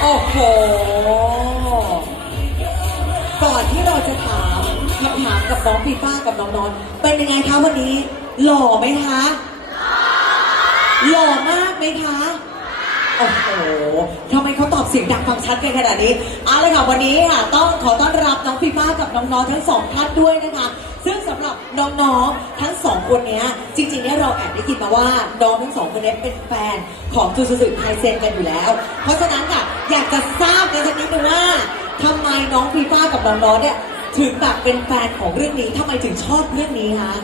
โอ้โห ก่อนที่เราจะถามคำถามกับน้องปีป้ากับน้องนอนเป็นยังไงคะวันนี้ หล่อไหมคะ หล่อมากไหมคะ โอ้โหทำไมเขาตอบเสียงดังฟังชัดกันขนาดนี้เอาละค่ะวันนี้ค่ะต้องขอต้อนรับน้องฟีฟ้ากับน้องๆทั้งสองท่านด้วยนะคะ ซึ่งสำหรับน้องๆทั้งสองคนเนี้ยจริงๆเนี่ยเราแอบได้ยินมาว่าน้องทั้งสองคนเนี้ยเป็นแฟนของจูซูซูไทเซนกันอยู่แล้ว เพราะฉะนั้นค่ะอยากจะทราบกันสักนิดนึงว่าทำไมน้องฟีฟ้ากับน้องๆเนี่ยถึงแบบเป็นแฟนของเรื่องนี้ทำไมถึงชอบเรื่องนี้คะ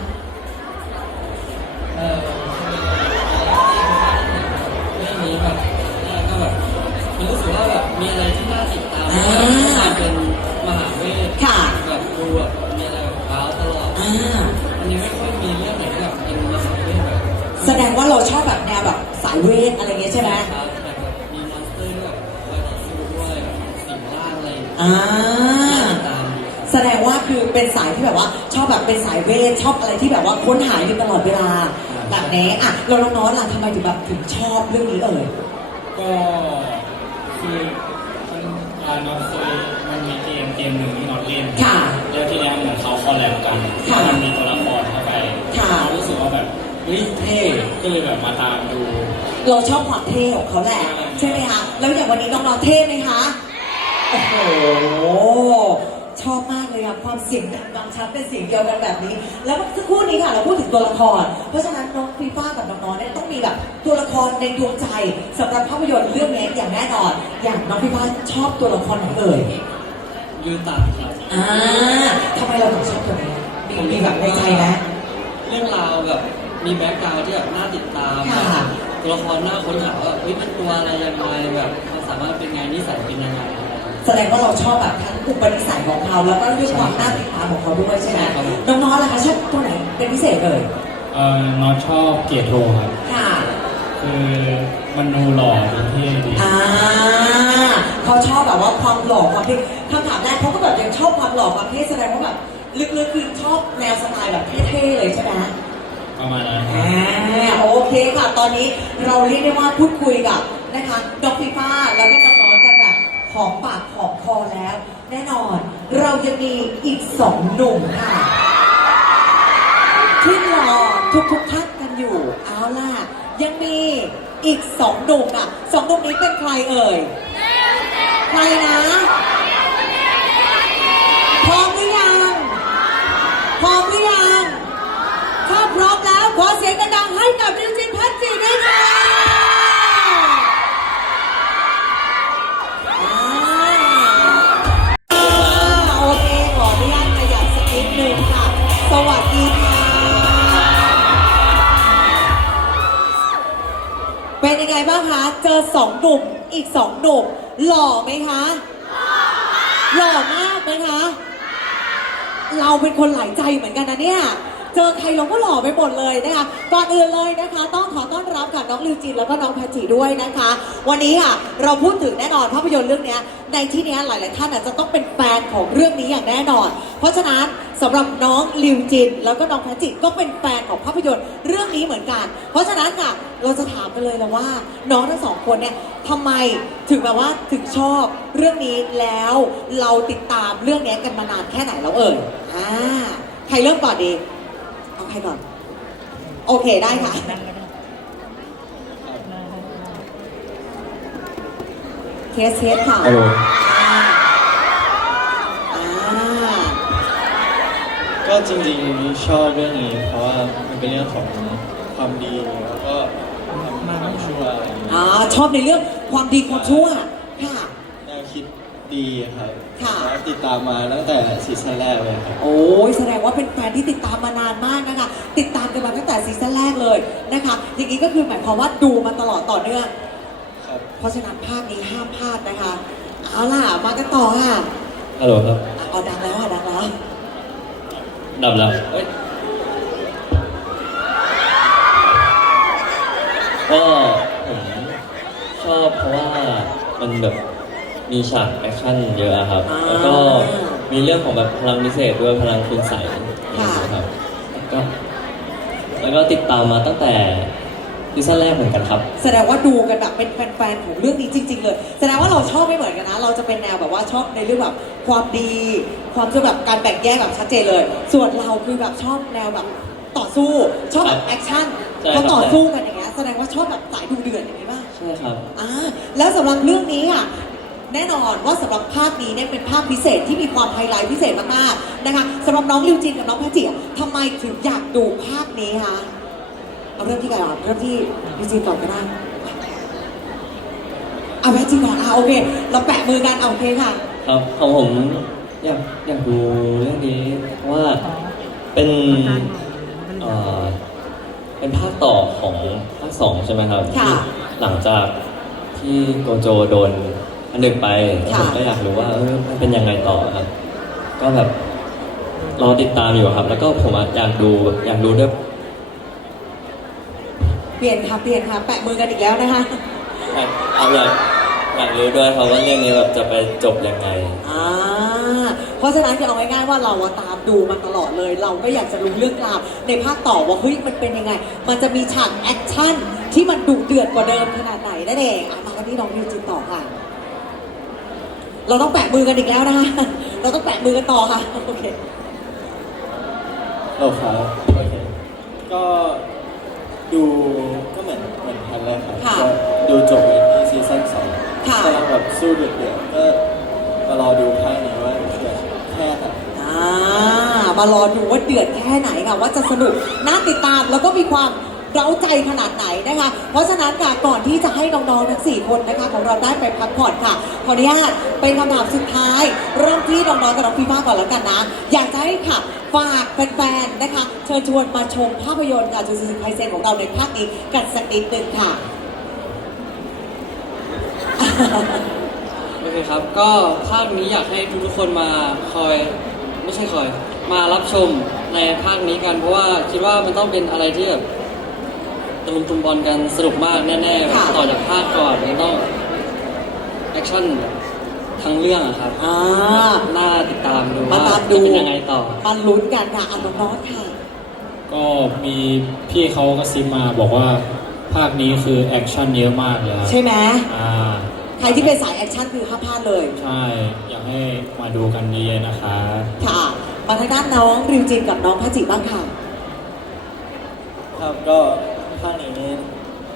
เออ สึกว่าแบบมีอะไรที่น่าติดตามอ่ามันเป็นมหาเวทค่ะ แบบดูแบบมีอะไรแบบว้าวตลอดอ่ามันยังไม่ค่อยมีเรื่องไหนที่แบบเป็นมหาเวทแบบแสดงว่าเราชอบแบบแนวแบบสายเวทอะไรเงี้ยใช่ไหมครับแบบแบบมีมอนสเตอร์ด้วยคอยต่อสู้ด้วยแบบสิงร่างอะไรอย่างเงี้ยอ่า น่าติดตามดีครับ แสดงว่าคือเป็นสายที่แบบว่า ชอบแบบเป็นสายเวทชอบอะไรที่แบบว่าค้นหาอยู่ตลอดเวลาแบบนี้อะเราน้องๆล่ะทำไมถึงแบบถึงชอบเรื่องนี้เอ่ย ก็ คือมันอ่าน้องเคยมันมีเกมเกมหนึ่งที่น้องเล่นค่ะ แล้วทีเนี้ยเหมือนเขาคอลแลบกันค่ะมันมีตัวละครเข้าไปค่ะเรารู้สึกว่าแบบเฮ้ยเท่ก็เลยแบบมาตามดูเราชอบความเท่ของเขาแหละใช่ไหมคะ แล้วอย่างวันนี้น้องๆเท่ไหมคะ โอ้โห ชอบมากเลยอะความเสียงดังบางชัดเป็นเสียงเดียวกันแบบนี้ แล้วเมื่อสักครู่นี้ค่ะเราพูดถึงตัวละคร เพราะฉะนั้นน้องฟีฟ้ากับน้องๆเนี่ยต้องมีแบบตัวละครในดวงใจสำหรับภาพยนตร์เรื่องนี้อย่างแน่นอน อย่างน้องฟีฟ้าชอบตัวละครไหนเอ่ยยูตาครับอ่าทำไมเราถึงชอบตัวนี้มีมีแบบในใจไหมเรื่องราวแบบมีแบ็กกราวด์ที่แบบน่าติดตามค่ะแบบตัวละครน่าค้นหาว่าเฮ้ยมันตัวอะไรยังไงแบบความสามารถเป็นไงนิสัยเป็นยังไง อะไรอย่างเงี้ยแสดงว่าเราชอบแบบทั้งอุปนิสัยของเขาแล้วก็เรื่องความน่าติดตามของเขาด้วยใช่ไหมใช่ครับน้องๆล่ะคะชอบตัวไหนเป็นพิเศษเอ่ยเอ่อน้องชอบเกียรติโทครับค่ะคือมันดูหล่อดูเท่ดีอ่าเขาชอบแบบว่าความหล่อความเท่คำถามแรกเขาก็แบบยังชอบความหล่อความเท่แสดงว่าแบบลึกๆคือชอบแนวสไตล์แบบเท่ๆเลยใช่ไหมประมาณนั้นอ่าโอเคค่ะ ตอนนี้เราเรียกได้ว่าพูดคุยกับนะคะดอกฟีฟ้าแล้วก็ น้องปากหอมคอแล้ว แน่นอนเรายังมีอีกสองหนุ่มค่ะที่รอทุกทุกท่านกันอยู่ เอาล่ะ ยังมีอีกสองหนุ่มอะสองหนุ่มนี้เป็นใครเอ่ย ใครนะพร้อมหรือยังพร้อมหรือยังถ้าพร้อมแล้วขอเสียงดังๆให้กับดิวจินพัชจีด้วยค่ะ เจอสองหนุ่มอีกสองหนุ่มหล่อไหมคะ หล่อมากไหมคะ เราเป็นคนหลายใจเหมือนกันนะเนี่ย เจอใครเราก็หล่อไปหมดเลยนะคะก่อนอื่นเลยนะคะ ต้องขอต้อนรับกับน้องลิวจินแล้วก็น้องแพทจิด้วยนะคะ วันนี้ค่ะเราพูดถึงแน่นอนภาพยนตร์เรื่องนี้ในที่นี้ยหลาย ๆ ท่านอาจจะต้องเป็นแฟนของเรื่องนี้อย่างแน่นอน เพราะฉะนั้นสำหรับน้องลิวจิน แล้วก็น้องแพทจิก็เป็นแฟนของภาพยนตร์เรื่องนี้เหมือนกัน เพราะฉะนั้นค่ะเราจะถามกันเลยแล้วว่า น้องทั้งสองคนเนี่ยทำไมถึงแบบว่าถึงชอบเรื่องนี้แล้วเราติดตามเรื่องนี้กันมานานแค่ไหนแล้วเอ่ยอ่าใครเริ่มก่อนดี เอาใครก่อน โอเคได้ค่ะ เทสเทสค่ะฮัลโหลอ่าอ่าก็จริงๆชอบเรื่องนี้ เพราะว่ามันเป็นเรื่องของความดีแล้วก็ความชั่วอะไรอย่างเงี้ย อ่าชอบในเรื่องความดีความชั่วค่ะแนวคิ ดดีครับค่ะ แล้วติดตามมาตั้งแต่ซีซั่นแรกเลยครับโอ้ยแสดงว่าเป็นแฟนที่ติดตามมานานมากนะคะ ติดตามกันมาตั้งแต่ซีซั่นแรกเลยนะคะอย่างนี้ก็คือหมายความว่าดูมาตลอดต่อเนื่อง ครับเพราะฉะนั้นภาคนี้ห้ามพลาดนะคะ เอาล่ะ มากันต่อค่ะฮัลโหลครับ อะเอาดังแล้วอะดังแล้วดับแล้วเอ้ยก็ผมชอบเพราะว่ามันแบบ มีฉากแอคชั่นเยอะอะครับ อ่า แล้วก็มีเรื่องของแบบพลังพิเศษด้วยพลังคุณใสค่ะนะครับก็แล้วก็ติดตามมาตั้งแต่ซีซั่นแรกเหมือนกันครับ แสดงว่าดูกันแบบเป็นแฟนๆของเรื่องนี้จริง ๆ เลย แสดงว่าเราชอบไม่เหมือนกันนะ เราจะเป็นแนวแบบว่าชอบในเรื่องแบบความดี ความจะแบบการแบ่งแยกแบบชัดเจนเลย ส่วนเราคือแบบชอบแนวแบบต่อสู้ชอบแบบแอคชั่นใช่ครับ เขาต่อสู้กันอย่างเงี้ยแสดงว่าชอบแบบสายดูเดือดอย่างนี้ป่ะใช่ครับ อ่าแล้วสำหรับเรื่องนี้อะ แน่นอนว่าสำหรับภาคนี้เนี่ยเป็นภาคพิเศษที่มีความไฮไลท์พิเศษมากๆนะคะสำหรับน้องลิวจินกับน้องแพทจิอะทำไมถึงอยากดูภาคนี้คะเอาเริ่มที่ใครก่อนเริ่มที่ลิวจินก่อนก็ได้เอาแพทจิก่อนอะโอเค เราแปะมือกันเอาโอเคค่ะครับของผมอยากอยากดูเรื่องนี้เพราะว่าเป็นเอ่อเป็นภาคต่อของภาคสองใช่ไหมครับค่ะที่หลังจากที่โกโจโดน อันหนึ่งไปค่ะผมก็อยากรู้ว่าเออมันเป็นยังไงต่อครับ ก็แบบรอติดตามอยู่ครับ แล้วก็ผมอะอยากดูอยากดูด้วยเปลี่ยนค่ะเปลี่ยนค่ะแปะมือกันอีกแล้วนะคะอยากอยากอยากรู้ด้วยครับว่าเรื่องนี้แบบจะไปจบยังไงอ่าเพราะฉะนั้นคือเอาง่ายๆว่าเราอะตามดูมาตลอดเลย เราก็อยากจะรู้เรื่องราวในภาคต่อว่าเฮ้ยมันเป็นยังไง มันจะมีฉากแอคชั่นที่มันดุเดือดกว่าเดิมขนาดไหนนั่นเองอะมากันที่น้องมิวจินต่อค่ะ เราต้องแปะมือกันอีกแล้วนะคะเราต้องแปะมือกันต่อค่ะโอเคโอเคโอเคก็ดูก็เหมือนเหมือนพันแรกครับค่ะก็ดูจบในซีซั่นสองค่ะกำลังแบบสู้เดือดๆก็มารอดูภาคนี้ว่าเดือดแค่ไหนอ่ามารอดูว่าเดือดแค่ไหนค่ะว่าจะสนุกน่าติดตามแล้วก็มีความ เร้าใจขนาดไหนนะคะ เพราะฉะนั้นค่ะก่อนที่จะให้น้องๆทั้ง4คนนะคะของเราได้ไปพักผ่อนค่ะขออนุญาตเป็นคำถามสุดท้ายเริ่มที่น้องๆกับน้องฟีฟ้าก่อนแล้วกันนะ อยากจะให้ค่ะฝากแฟนๆนะคะ เชิญชวนมาชมภาพยนตร์จากจูซูไคเซนของเราในภาคนี้กันสักนิดหนึ่งค่ะโอเคครับ ก็ภาคนี้อยากให้ทุกๆคนมาคอย ไม่ใช่คอย มารับชมในภาคนี้กัน เพราะว่าคิดว่ามันต้องเป็นอะไรที่แบบ ตะลุมตุมบอลกันสนุกมากแน่ๆแบบค่ะ ต่อจากภาคก่อนมันต้องแอคชั่นแบบทั้งเรื่องอะครับอ่า น่าติดตามดูมาว่าตามจะดูเป็นยังไงต่อ มาลุ้นกันค่ะอะน้องๆค่ะ ก็มีพี่เขาก็ซิบมาบอกว่าภาคนี้คือแอคชั่นเยอะมากเลยครับใช่ไหมอ่าใครที่เป็นสายแอคชั่นคือห้ามพลาดเลย ใช่ อยากให้มาดูกันเยอะๆนะคะ ค่ะ มาทางด้านน้องริวจินกับน้องพัจิบ้างค่ะ ครับก็ภาคนี้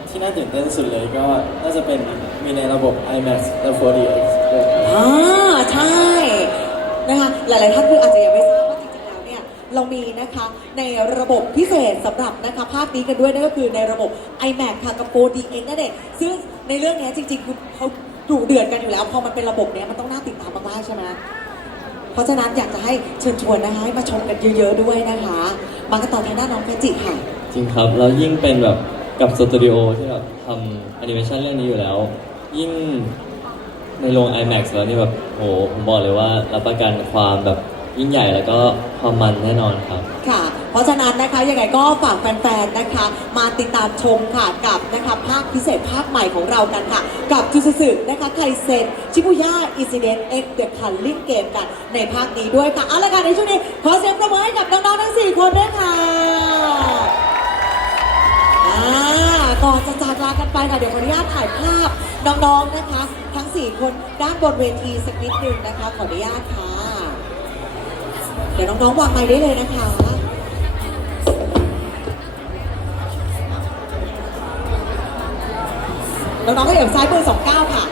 ที่น่าตื่นเต้นสุดเลยก็น่าจะเป็นมีในระบบ IMAX และ 4DX ด้วยครับอ่าใช่นะคะหลายๆท่านคืออาจจะยังไม่ทราบว่าจริงๆแล้วเนี่ยเรามีนะคะในระบบพิเศษสำหรับนะคะภาคนี้กันด้วยนั่นก็คือในระบบ iMac ค่ะกับ 4DX นั่นเองซึ่งในเรื่องเนี้ยจริงๆคือเขาดุเดือดกันอยู่แล้ว พอมันเป็นระบบเนี้ยมันต้องน่าติดตามมากๆใช่ไหมเพราะฉะนั้นอยากจะให้เชิญชวนนะคะให้มาชมกันเยอะๆด้วยนะคะ มากันต่อทางด้านน้องเฟจิค่ะ จริงครับแล้วยิ่งเป็นแบบกับสตูดิโอที่แบบทำแอนิเมชันเรื่องนี้อยู่แล้ว ยิ่งในโรง IMAX แล้วนี่แบบโหผมบอกเลยว่ารับประกันความแบบยิ่งใหญ่แล้วก็ความมันแน่นอนครับ ค่ะ เพราะฉะนั้นนะคะยังไงก็ฝากแฟนๆนะคะ มาติดตามชมค่ะกับนะคะภาคพิเศษภาคใหม่ของเรากันค่ะ กับจูซูสึนะคะไคเซนชิบุย่าอิซิเดนเอ็กเดคันลิ่งเกมกันในภาคนี้ด้วยค่ะเอาละค่ะในช่วงนี้ขอเสียงประมือให้กับน้องๆทั้ง 4 คนด้วยค่ะ อนจะจากลากันไปนะเดี๋ยวขออนุญาตถ่ายภาพน้องๆนะคะ ทั้ง 4 คนด้านบนเวทีสักนิดนึงนะคะ ขออนุญาตค่ะ เดี๋ยวน้องๆวางไมค์ได้เลยนะคะน้องๆก็อยู่ซ้ายมือ29 ค่ะ